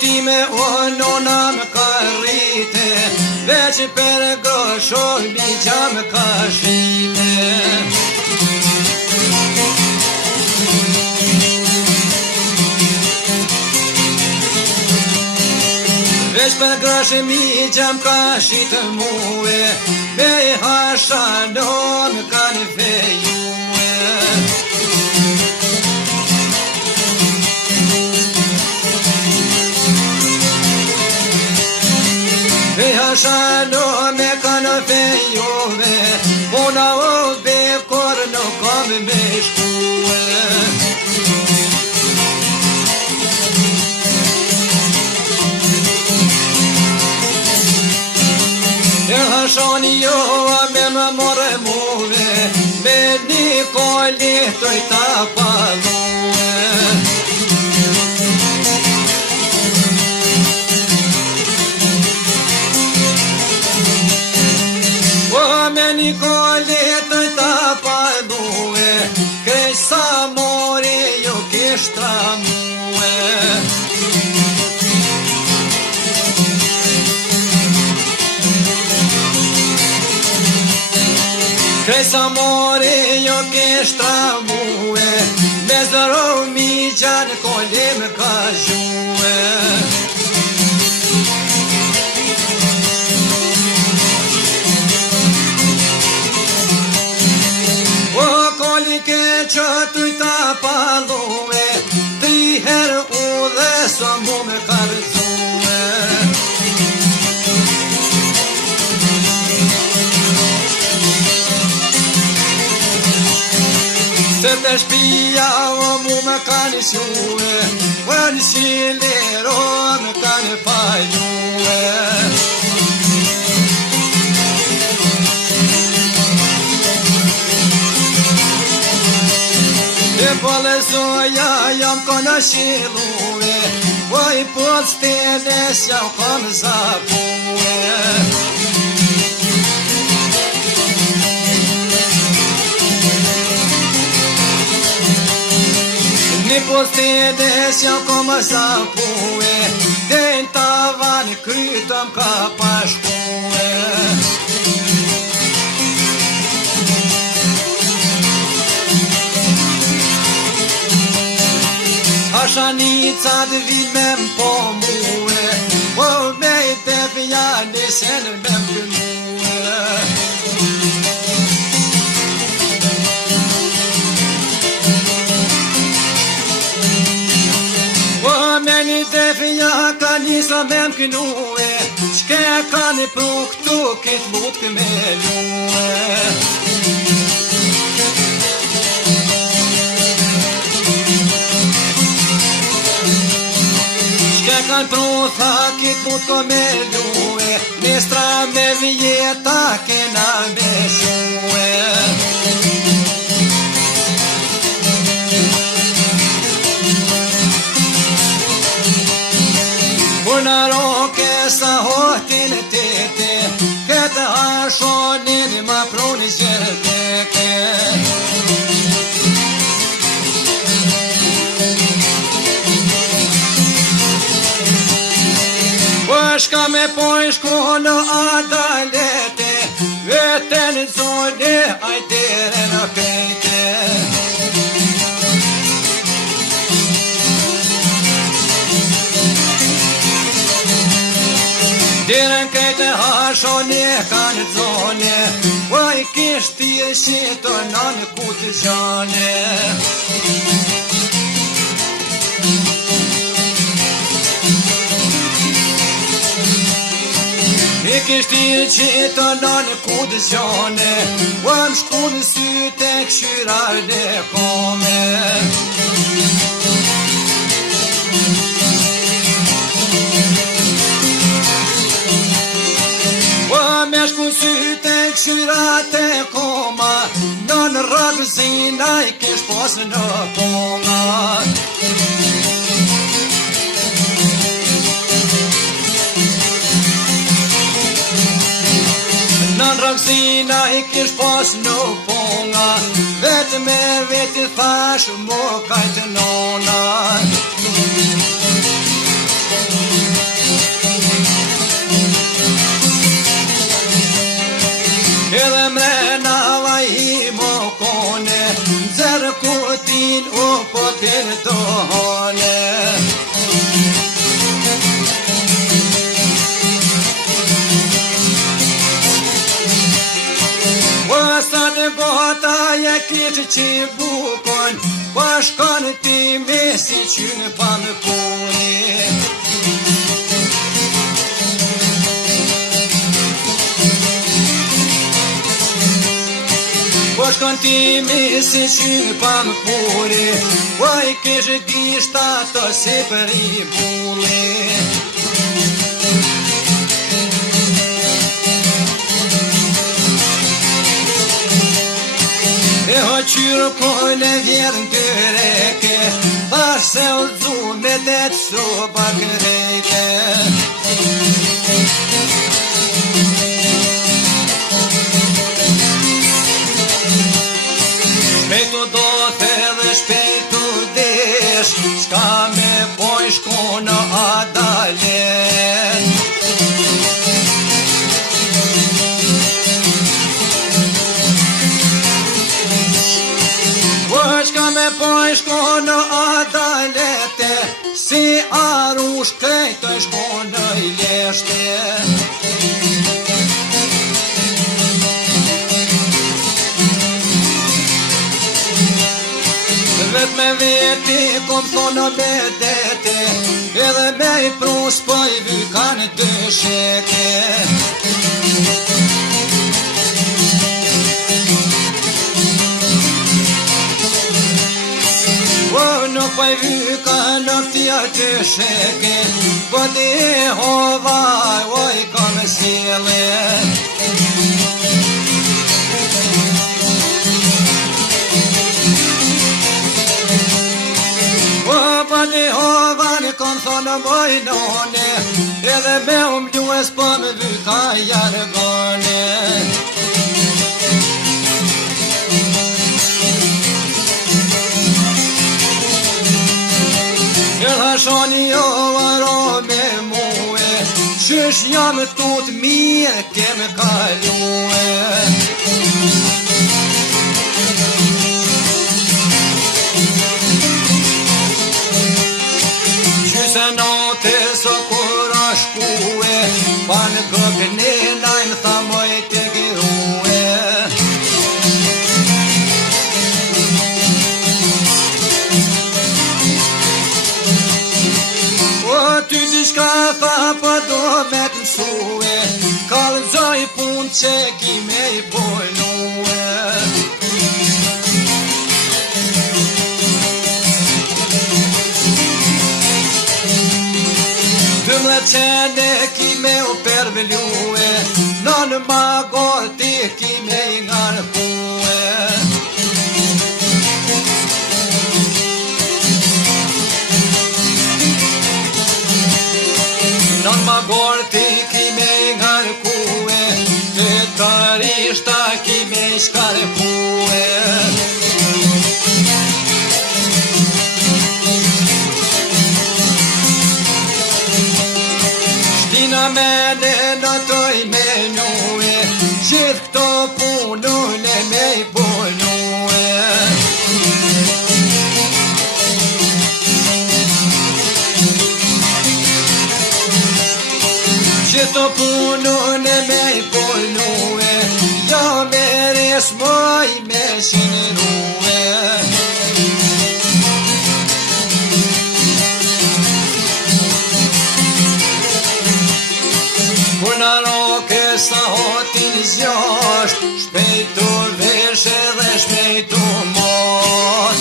time o nona më ka rrite, veç për groshoh ligja më ka shite. Veç për groshe ligja më ka shite muë, me hasha non ka në fejue. Ve hasha non me ka në fejue, puna o bekor në kam me shkue. Shani jo me më more muve, me një koli toj ta paluve. O me një koli toj ta paluve, krej sa mori jo kishtra muve. Krej sa mori jo kishtra muë, me zëro mi gjanë kolim ka zhuë. O koli ke që tuj ta paluë, 3 herë u dhe sa mu me karzuë. Se të shpia o mu me kanë shue, o në shilero me kanë fajlue. E po lezoja jam kona shilue, o I pot steles jam kam zapue. Një postedes jam koma zapue, dhe në tavan krytëm ka pashkue. Hashanica dhe vin me m'po muë, o me I të fjani sen me m'pëmuë. Me një defja ka njësa me m'kënue, shke ka një pru këtu këtë mut këme lue. Shke ka një pru tha këtë mut këme lue, nestra me vjeta kena me shue. Në roke sa hotin tete, këtë ashonin ma pruni gjëteke. Po shka me poj shko në adalete, vete në zone ajtere në pejte. Dirën kejtë hashone kanë zone, o I kishti e shito në kutë gjane. I kishti e shito në kutë gjane, o më shku në syte këshyrar dhe kome. Me shku syte këshyrat e koma, në rëgëzina I kesh pos në koma. Në rëgëzina I kesh pos në koma, vetë me vetë thash mo kajtë nona. kishë që bukon, pa shkon ti me si qynë pa më puni. Po shkon ti me si qynë pa më puni, oj kishë gishta të si për i bulli. E ho qyrë kojnë e vjerën këreke, thash se u dzu me detë sopa këreke. Shpejtu do the dhe shpejtu desh, s'ka me poj shko në adalet. Shka me poj shko në adalete, si arush krejtë shko në i leshte. Vet me veti kom thonë me dete, edhe me i prus po i vykan të sheke. Nuk pa i vyka në tja të sheke, po di hovaj, oj ka me sjele. Po di hovaj, kom thonë mojnone, edhe me mlues po me vyka jargone. Shoni jo aro me muë, qysh jam tut mirë keme kaluë. Qyse note so kur ashkuë, pa në gëpën e lajmë tha moj të gëruë. Ty diçka tha pa do me të mësue, kalëzoj pun që ki me i bojnue. Dëmlet qene ki me u pervelue, në magor ti ki me i ngarkue. Nën magor ti ki me ngarkue, të tarishta ki me shkarkue. Shtina me në toj me njue, gjithë këto punun e me i bojnue. Gjithë punën e me i polnue, jo me resmoj me shinrue. Kur në roke sa hotin zjasht, shpejtu veshe dhe shpejtu mos.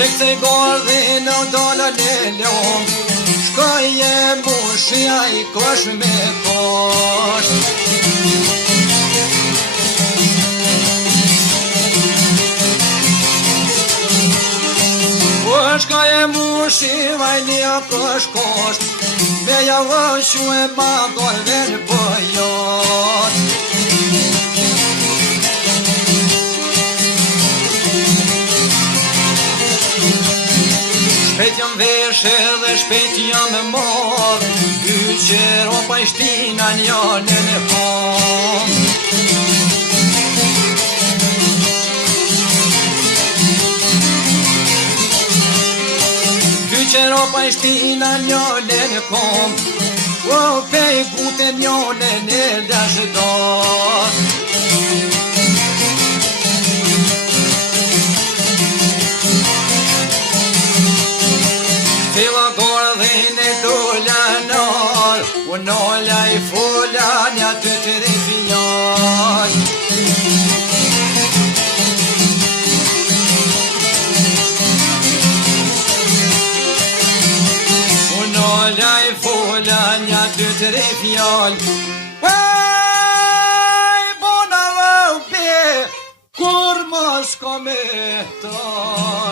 E këtej gardhi në dollën e lom, shkoj e mushia i kosh me kosh. Po shkoj e mushi vaj një kosh kosh, me javë shu e magor ven pojot. Shpejt jam veshe dhe shpejt jam mor, Yqero pa i shtina njone në kom. Yqero pa i shtina njone në kom, njone në dashëtor. Fila gordhin e dolla nor, unolla I fulanja të të refinjoj. Unolla I fulanja të të refinjoj. Ej, bona vëmbe, kur mos kometon.